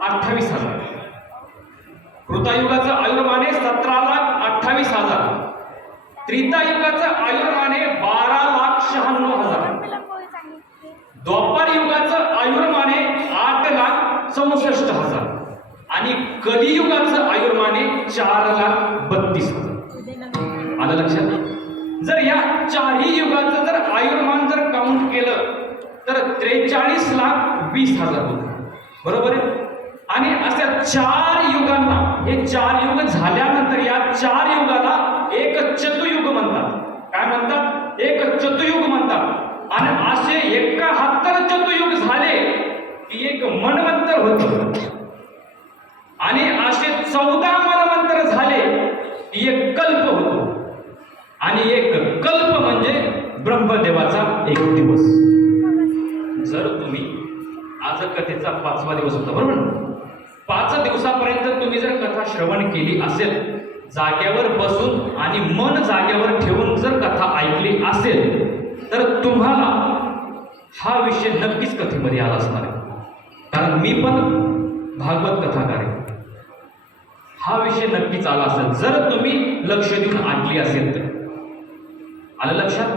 28,000. कृतायुगाचं आयुर्माने 17,28,000. त्रेतायुगाचं आयुर्माने 12,96,000. द्वापार युगाचं आयुर्माने 8,64,000 आणि कलियुगाचं आयुर्माने 4,32,000. आलं लक्षात? जर या चारही युगाचं जर आयुर्मान जर काउंट केलं तर 43,20,000 होतं. बरोबर आहे? आणि अशा 4 युगांना, हे 4 युग झाल्यानंतर या 4 युगाला एक चतुयुग म्हणतात. काय म्हणतात? एक चतुयुग म्हणतात. आणि असे 71 चतुयुग झाले की एक मन्वंतर होतं. आणि असे 14 मन्वंतर झाले की एक कल्प होतो. आणि एक कल्प म्हणजे ब्रह्मदेवाचा एक दिवस. जर तुम्ही आज कथेचा 5वा दिवस होता, बरोबर ना? 5 दिवसापर्यंत तुम्ही जर कथा श्रवण केली असेल, जाग्यावर बसून आणि मन जाग्यावर ठेवून जर कथा ऐकली असेल तर तुम्हाला हा विषय नक्कीच कथेमध्ये आला असणार आहे. कारण मी पण भागवत कथाकार आहे. हा विषय नक्कीच आला असेल जर तुम्ही लक्ष देऊन ऐकली असेल तर. आलं लक्षात?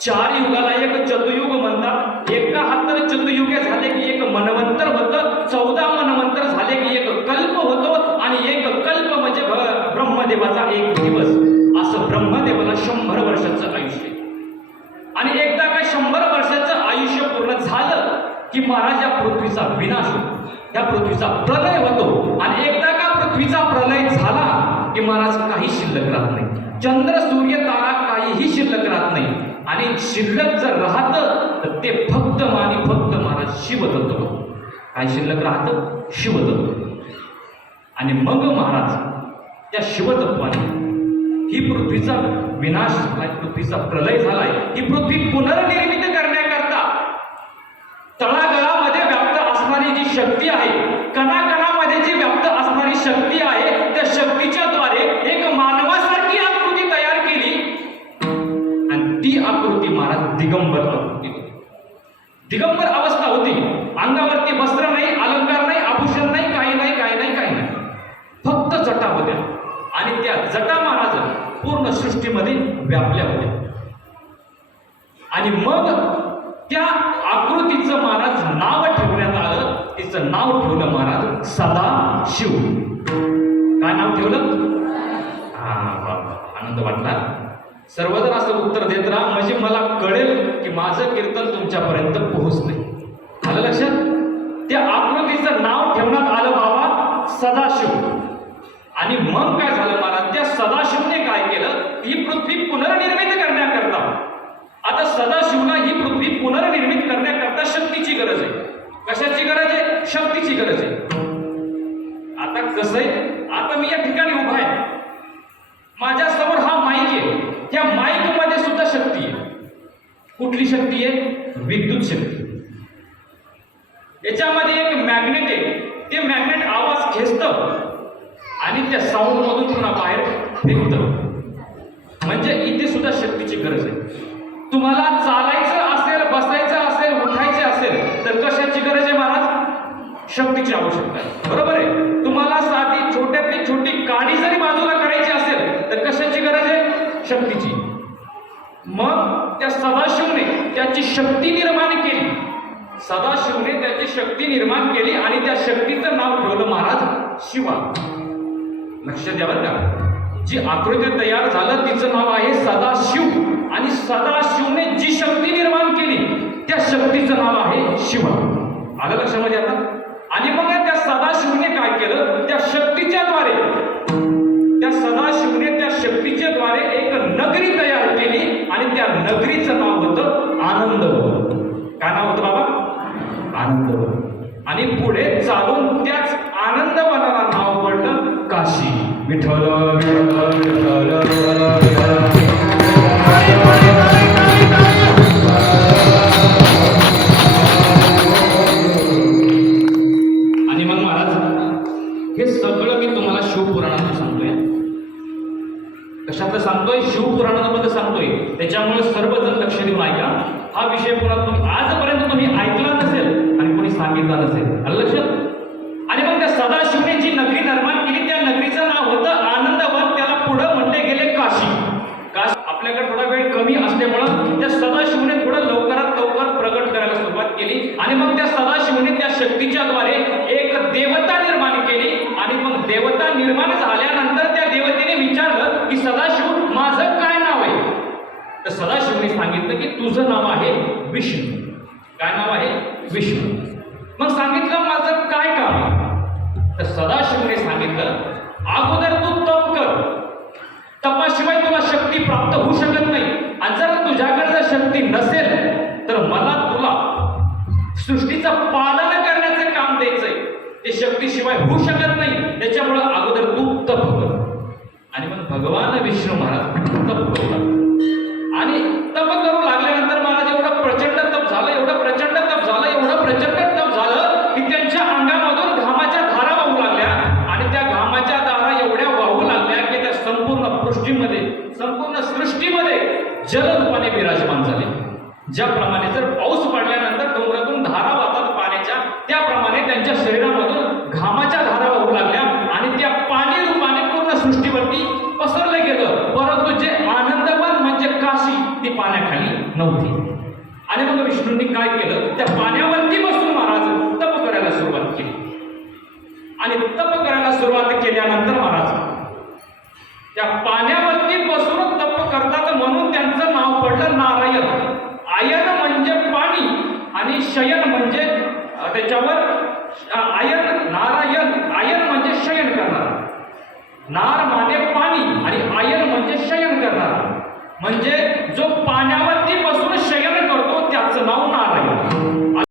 4 युगाला एक चतुयुग म्हणतात. 71 चतुयुगे झाले की एक मन्वंतर होतं. 14 मन्वंतर झाले की एक कल्प होतो. आणि एक कल्प म्हणजे ब्रह्मदेवाचा एक दिवस. असं ब्रह्मदेवाला 100 वर्षाचं आयुष्य. आणि एकदा काय 100 वर्षाचं आयुष्य पूर्ण झालं की महाराज या पृथ्वीचा विनाश होतो, या पृथ्वीचा प्रलय होतो. आणि एकदा का पृथ्वीचा प्रलय झाला की महाराज काही शिल्लक राहत नाही. चंद्र सूर्य तारा काहीही शिल्लक राहत नाही. आणि शिल्लक जर राहतं तर ते फक्त आणि फक्त महाराज शिवतत्व. काय शिल्लक राहतं? शिवतत्व. आणि मग महाराज त्या शिवतत्वाने ही पृथ्वीचा विनाश झालाय, पृथ्वीचा प्रलय झालाय. ही पृथ्वी पुनर्निर्मित करण्याकरता तळागाळामध्ये व्याप्त असणारी जी शक्ती आहे, कणाकणामध्ये जी व्याप्त असणारी शक्ती आहे, त्या शक्तीच्या द्वारे एक मानवासारखी आकृती तयार केली. आणि ती आकृती महाराज दिगंबर आकृती होती. दिगंबर अवस्था होती. अंगावरती वस्त्र नाही, अलंकार नाही, आभूषण नाही, काही नाही, काही नाही, काही नाही. फक्त जटा होत्या. आणि त्या जटा महाराज पूर्ण सृष्टीमध्ये व्यापल्या होत्या. आणि मग त्या आकृतीचं महाराज नाव ठेवण्यात आलं. तिचं नाव ठेवलं महाराज सदाशिव. काय नाव ठेवलं? आनंद वाटला. सर्वजण असं उत्तर देत राहा म्हणजे मला कळेल की माझं कीर्तन तुमच्यापर्यंत पोहोचले. आलं लक्षात? त्या आकृतीचं नाव ठेवण्यात आलं बाबा सदाशिव. आणि मग काय झालं महाराज? त्या सदाशिवने काय केलं? ही पृथ्वी पुनर्निर्मित करण्याकरता, आता सदाशिवला ही पृथ्वी पुनर्निर्मित करण्याकरता शक्तीची गरज आहे. कशाची गरज आहे? शक्तीची गरज आहे. आता कसं आहे, आता मी या ठिकाणी उभा आहे, माझ्या समोर हा माईक आहे. त्या माईक मध्ये सुद्धा शक्ती आहे. कुठली शक्ती आहे? विद्युत शक्ती. याच्यामध्ये एक मॅग्नेट आहे. ते मॅग्नेट आवाज खेचतं आणि त्या साऊंड मधून पुन्हा बाहेर फेकतं. म्हणजे इथे सुद्धा शक्तीची गरज आहे. तुम्हाला चालायचं असेल, बसायचं असेल, उठायचं असेल तर कशाची गरज आहे महाराज? शक्तीची आवश्यकता आहे. बरोबर आहे? तुम्हाला साधी छोट्यातली छोटी गाडी जरी बाजूला करायची असेल तर कशाची गरज आहे? शक्तीची. मग त्या सदाशिवने त्याची शक्ती निर्माण केली. सदाशिवने त्याची शक्ती निर्माण केली आणि त्या शक्तीचं नाव ठेवलं महाराज शिवा. लक्षात द्या बरं का, जी आकृती तयार झालं तिचं नाव आहे सदाशिव. आणि सदाशिवने जी शक्ती निर्माण केली त्या शक्तीचं नाव आहे शिवा. आलं लक्षामध्ये आता? आणि मग त्या सदाशिवने काय केलं? त्या शक्तीच्या द्वारे, त्या सदाशिवने त्या शक्तीच्या द्वारे एक नगरी तयार केली. आणि त्या नगरीचं नाव होतं आनंदवन. काय नाव होतं बाबा? आनंदवन. आणि पुढे चालून त्याच आनंदवनाला नाव पडलं काशी. विठ्ठल विठ्ठल विठ्ठल विठ्ठल. आणि मग महाराज हे सगळं मी तुम्हाला शिवपुराणातून सांगतोय. कशातलं सांगतोय? शिवपुराणाबद्दल सांगतोय. त्याच्यामुळे सर्वजण लक्ष देऊन ऐका. हा विषय पुन्हा आजपर्यंत तुम्ही ऐकला नसेल आणि कोणी सांगितला नसेल. आलं लक्षात? आणि मग त्या शक्तीच्या द्वारे एक देवता निर्माण केली आणि मग देवता निर्माण झाल्यानंतर त्या देवतेने विचारलं की सदाशिव माझं काय नाव आहे? तर सदाशिवने सांगितलं की तुझं नाव आहे विष्णू. काय नाव आहे? विष्णू. मग सांगितलं माझं काय काम आहे? तर सदाशिवने सांगितलं अगोदर तू तप कर, तपाशिवाय तुला शक्ती प्राप्त होऊ शकत नाही. आणि जर तुझ्याकडे जर शक्ती नसेल तर मला तुला सृष्टीचं पालन करण्याचं काम द्यायचंय. ते शक्तीशिवाय होऊ शकत नाही. त्याच्यामुळे अगोदर तू तप कर. आणि मग भगवान विष्णू महाराज तप करू लागले. आणि तप करू लागल्यानंतर महाराज एवढं प्रचंड तप झालं, एवढं प्रचंड तप झालं, एवढं प्रचंड तप झालं की त्यांच्या अंगामधून घामाच्या धारा वाहू लागल्या. आणि त्या घामाच्या धारा एवढ्या वाहू लागल्या की त्या संपूर्ण संपूर्ण सृष्टीमध्ये जलरूपाने विराजमान झाले. ज्याप्रमाणे जर पाऊस पडल्यानंतर डोंगरातून धारा वाहतात पाण्याच्या, त्याप्रमाणे त्यांच्या शरीरामधून घामाच्या धारा वाहू लागल्या आणि त्या पाणी रूपाने पूर्ण सृष्टीवरती पसरलं गेलं. परंतु जे आनंदवन म्हणजे काशी ती पाण्याखाली नव्हती. आणि मग विष्णूंनी काय केलं? त्या पाण्यावरती बसून महाराज तप करायला सुरुवात केली. आणि तप करायला सुरुवात केल्यानंतर महाराज त्या पाण्यावरती बसून तप करतात म्हणून त्यांचं नाव पडलं नारायण. आयन म्हणजे पाणी आणि शयन म्हणजे त्याच्यावर नारायण. आयन म्हणजे शयन करणारा. नार माने पाणी आणि आयन म्हणजे शयन करणारा. म्हणजे जो पाण्यावरती बसून शयन करतो त्याचं नाव नारायण.